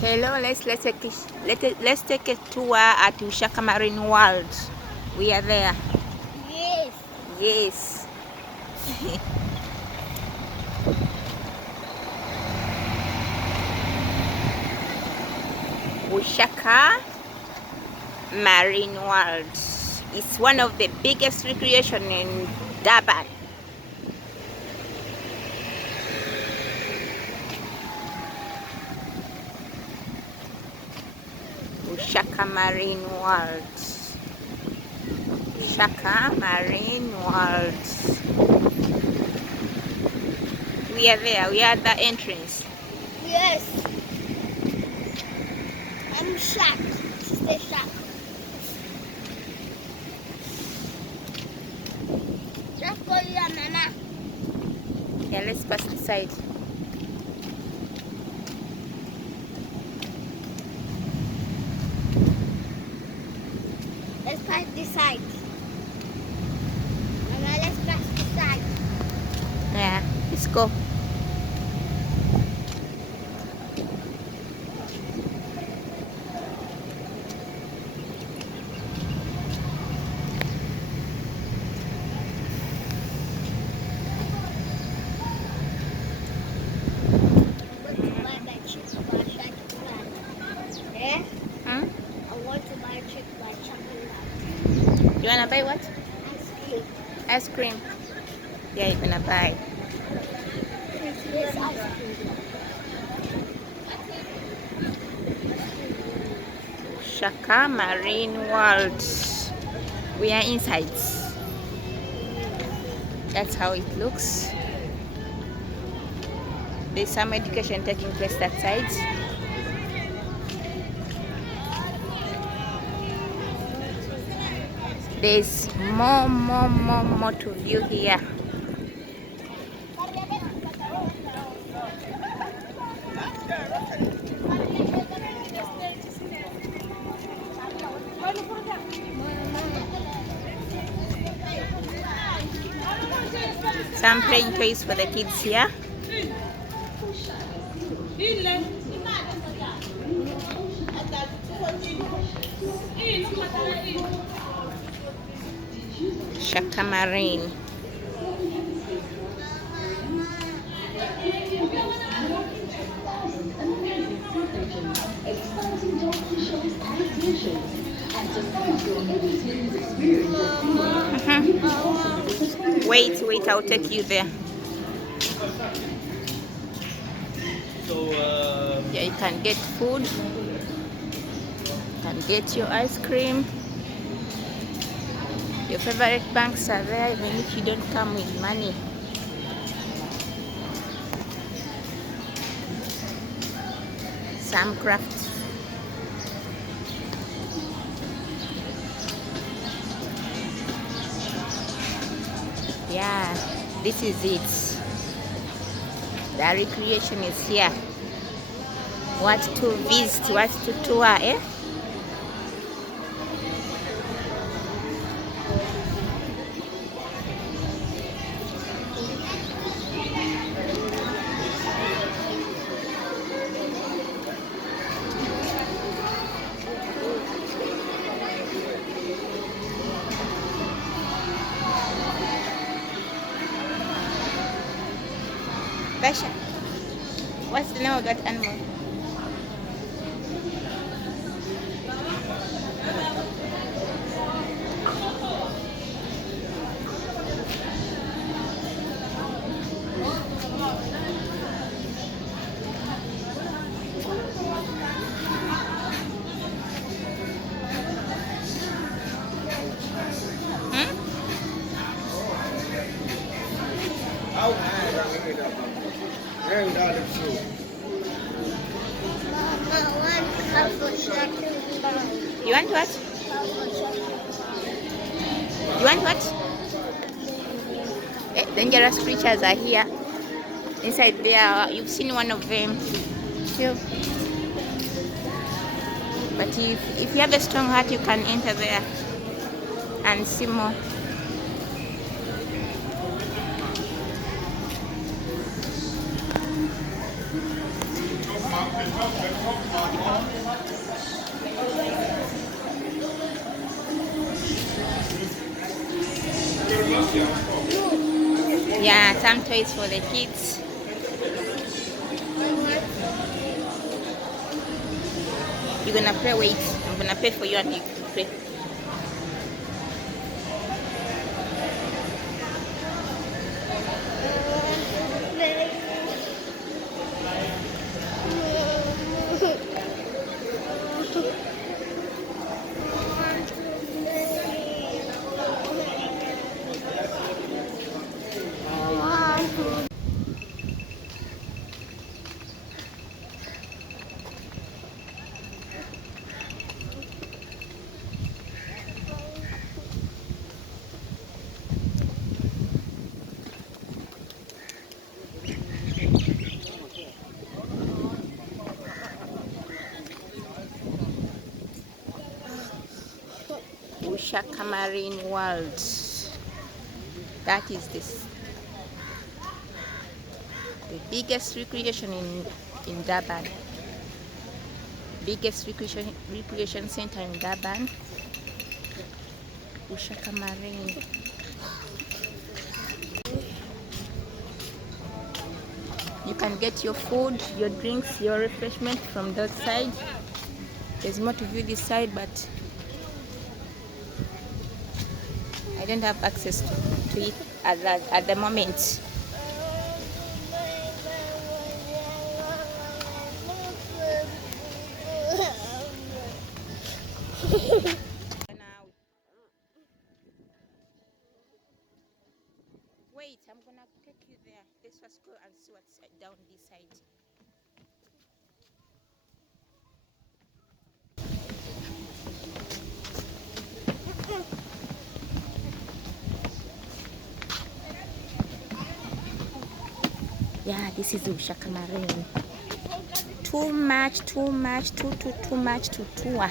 Hello, let's take a tour at Ushaka Marine World. We are there. Yes. Yes. Ushaka Marine World is one of the biggest recreation in Durban. Ushaka Marine World. Ushaka Marine World. We are there. We are at the entrance. Yes. I'm shocked. This is the shock. Just go your mama. Yeah, let's pass the side. Let's pass this side. Mama, let's pass this side. Yeah, let's go. Yeah? Hmm? I want to buy chick by chocolate. You wanna buy what? Ice cream. Ice cream. Yeah, you're gonna buy. Yes, ice cream. Ushaka Marine World. We are inside. That's how it looks. There's some education taking place that side. There's more to view here. Some playing toys for the kids here. Ushaka Marine. Wait, I'll take you there. Yeah, you can get food. You can get your ice cream. Your favorite banks are there, even if you don't come with money. Some crafts. Yeah, this is it. The recreation is here. What to visit, what to tour, eh? Basha, what's the name of that animal? You want what? You want what? Dangerous creatures are here. Inside there, you've seen one of them. Sure. But if you have a strong heart, you can enter there and see more. Yeah, some toys for the kids. You're gonna pray, wait. I'm gonna pray for you and you pray. Ushaka Marine World. That is the biggest recreation in Durban. Biggest recreation center in Durban. Ushaka Marine. You can get your food, your drinks, your refreshment from that side. There's more to view this side, but I don't have access to it at the moment. Wait, I'm gonna take you there. Let's first go and see what's down this side. Yeah, this is Ushaka Marine. Too much to tour.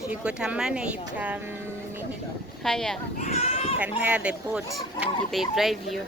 If you got a money, you can hire the boat and they drive you.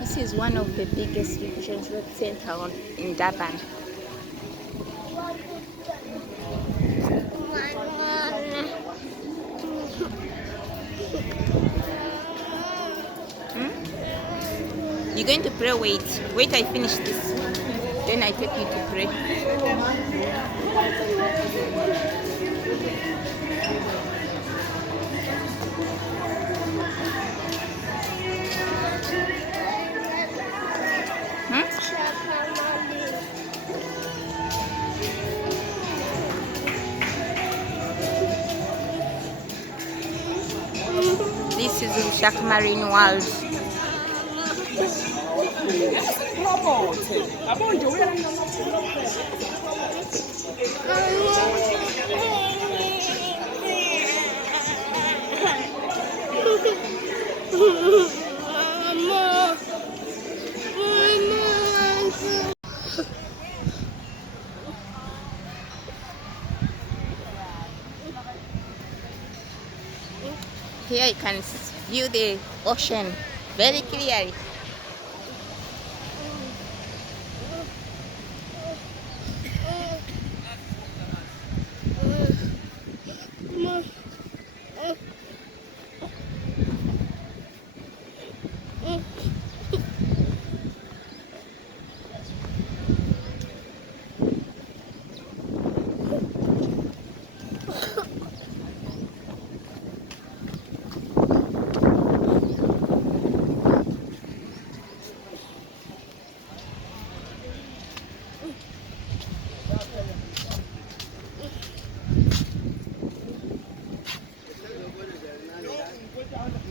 This is one of the biggest recreation centers in Durban. You're going to pray? Wait, I finish this. Then I take you to pray. This is Ushaka Marine World. Here you can view the ocean very clearly. Oh.